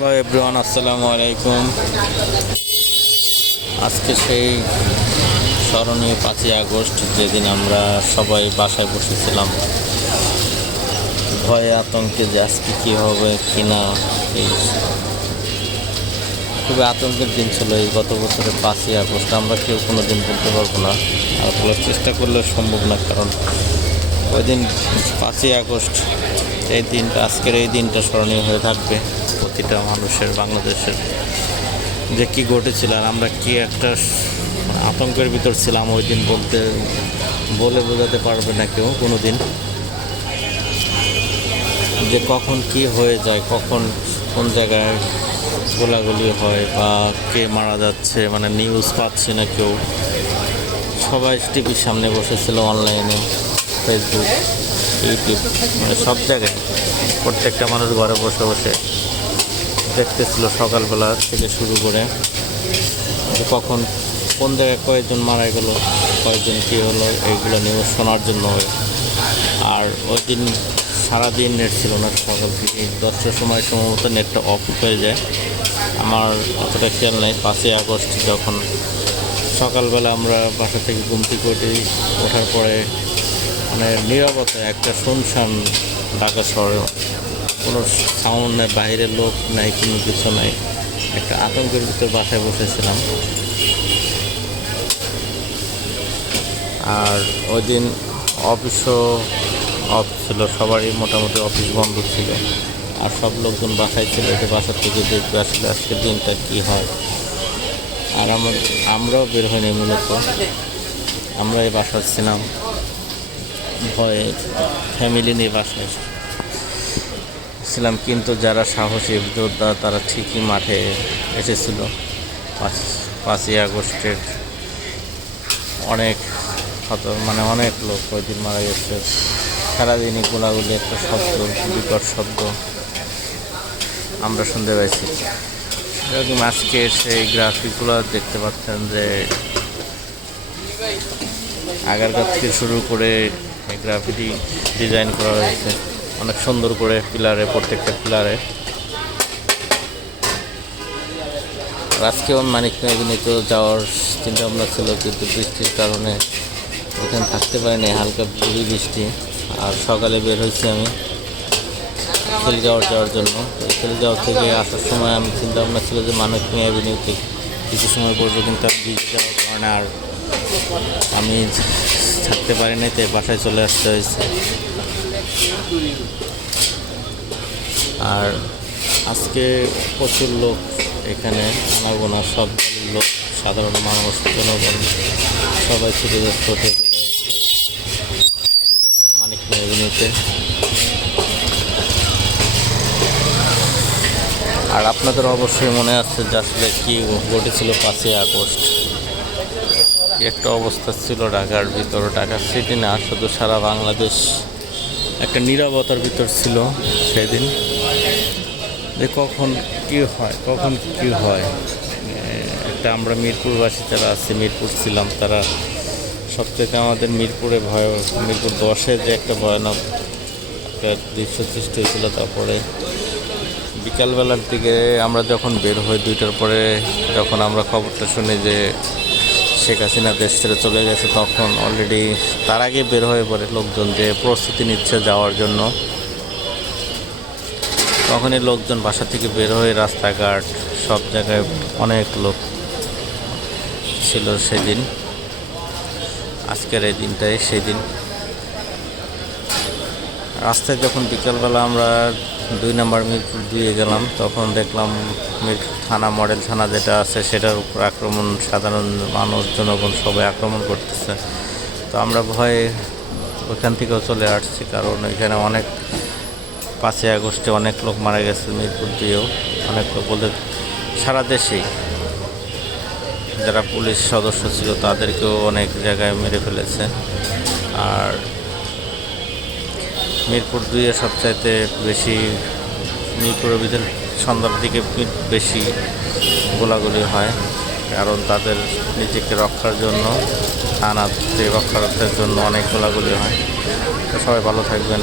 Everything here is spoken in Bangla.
হ্যালো এভরিওয়ান, আসসালামু আলাইকুম। আজকে সেই স্মরণীয় 5ই আগস্ট, যেদিন আমরা সবাই বাসায় বসেছিলাম ভয়ে আতঙ্কে যে আজকে কী হবে কি না। এই খুবই আতঙ্কের দিন ছিল এই গত বছরের 5ই আগস্ট। আমরা কেউ কোনো দিন বলতে পারবো না, আর বলার চেষ্টা করলেও সম্ভব না, কারণ ওই দিন 5ই আগস্ট এই দিনটা, আজকের এই দিনটা স্মরণীয় হয়ে থাকবে প্রতিটা মানুষের। বাংলাদেশের যে কী ঘটেছিল আর আমরা কি একটা আতঙ্কের ভিতর ছিলাম ওই দিন, বলে বোঝাতে পারবে না কেউ কোনো দিন, যে কখন কি হয়ে যায়, কখন কোন জায়গায় গোলাগুলি হয় বা কে মারা যাচ্ছে, মানে নিউজ পাচ্ছে না কেউ। সবাই টিভির সামনে বসেছিল, অনলাইনে ফেসবুক, ইউটিউব, মানে সব জায়গায় প্রত্যেকটা মানুষ ঘরে বসে বসে দেখতেছিল সকালবেলা থেকে শুরু করে, কখন কোন জায়গায় কয়েকজন মারা গেল, কয়েকজন কী হলো, এইগুলো নিউজ শোনার জন্য। আর ওই দিন সারাদিন নেট ছিল না, সকাল থেকে 10টার সময় সম্ভবত নেটটা অফ হয়ে যায়। আমার অতটা খেয়াল নেই। 5ই আগস্ট যখন সকালবেলা আমরা বাসা থেকে ঘুম থেকে ওঠার পরে মানে নীরবতা, একটা শুনশান ঢাকা শহরে, কোনো সাউন্ড নেই, বাইরের লোক নাই, কোনো কিছু নাই, একটা আতঙ্কের ভিতর বাসায় বসেছিলাম। আর ওই দিন অফিসও অফ ছিল, সবারই মোটামুটি অফিস বন্ধ ছিল, আর সব লোকজন বাসায় ছিল, যে বাসা থেকে দেখবে আসলে আজকের দিনটা কী হয়। আর আমরাও বের হইনি, মূলত আমরাই বাসায় ছিলাম, ভয়ে ফ্যামিলি নিয়ে বাসায় ছিলাম। কিন্তু যারা সাহসী যোদ্ধা তারা ঠিকই মাঠে এসেছিল। 5ই আগস্টের অনেক মানে অনেক লোক ওই দিন মারা গেছে। সারাদিনই গোলাগুলি একটা শব্দ, বিকট শব্দ আমরা শুনতে পাইছি। এরকম আজকে সেই গ্রাফিকগুলো দেখতে পাচ্ছেন যে আগেরকার থেকে শুরু করে গ্রাফিটি ডিজাইন করা হয়েছে অনেক সুন্দর করে পিলারে, প্রত্যেকটা পিলারে। আজকেও মানিকগঞ্জ এভিনিউতে যাওয়ার চিন্তা ভাবনা ছিল, কিন্তু বৃষ্টির কারণে ওখানে থাকতে পারিনি, হালকা গুড়ি বৃষ্টি। আর সকালে বের হয়েছি আমি খিলগাঁও যাওয়ার জন্য। খিলগাঁও থেকে আসার সময় আমি চিন্তা ভাবনা ছিল যে মানিকগঞ্জ এভিনিউতে কিছু সময় পড়বো, কিন্তু আমি বৃষ্টি যাওয়ার কারণে আর আমি থাকতে পারিনি, তাই বাসায় চলে আসতে হয়েছে। আর আজকে প্রচুর লোক এখানে, আনাগোনা সব লোক, সাধারণ মানুষ, জনগণ সবাই ছুটে যাচ্ছে মানিকগঞ্জ এভিনিউতে। আর আপনাদের অবশ্যই মনে আছে যে আসলে কী ঘটেছিল 5ই আগস্ট। একটা অবস্থা ছিল ঢাকার ভিতর, ঢাকার সিটি না, শুধু সারা বাংলাদেশ একটা নীরবতার ভিতর ছিল সেদিন, যে কখন কি হয়। একটা আমরা মিরপুরবাসী যারা আছে, মিরপুর ছিলাম, তারা সব থেকে আমাদের মিরপুর 10-এ যে একটা ভয়ানক একটা দৃশ্য সৃষ্টি হয়েছিল। তারপরে বিকালবেলার দিকে আমরা যখন বের হই 2টার পরে, যখন আমরা খবরটা শুনি যে শেখ হাসিনা দেশ ছেড়ে চলে গেছে, তখন অলরেডি তার আগে বের হয়ে পড়ে লোকজন, যে প্রস্তুতি নিচ্ছে যাওয়ার জন্য। তখনই লোকজন বাসা থেকে বের হয়ে রাস্তাঘাট সব জায়গায় অনেক লোক ছিল সেদিন। আজকের এই দিনটাই সেদিন। রাস্তায় যখন বিকালবেলা আমরা 2 নম্বর মিরপুর দিয়ে গেলাম, তখন দেখলাম থানা, মডেল থানা যেটা আছে, সেটার উপর আক্রমণ, সাধারণ মানুষ, জনগণ সবাই আক্রমণ করতেছে। তো আমরা ভয়ে ওইখান থেকেও চলে আসছি, কারণ এখানে অনেক 5ই আগস্টে অনেক লোক মারা গেছে, মিরপুর দিয়েও অনেক লোক, বলতে সারা দেশেই যারা পুলিশ সদস্য ছিল তাদেরকেও অনেক জায়গায় মেরে ফেলেছে। আর মিরপুর 2-এ সবচাইতে বেশি, মিরপুরের ভিতরে সন্ধ্যার দিকে বেশি গোলাগুলি হয়, কারণ তাদের নিজেকে রক্ষার জন্য, থানাতে রক্ষার জন্য অনেক গোলাগুলি হয়। তো সবাই ভালো থাকবেন।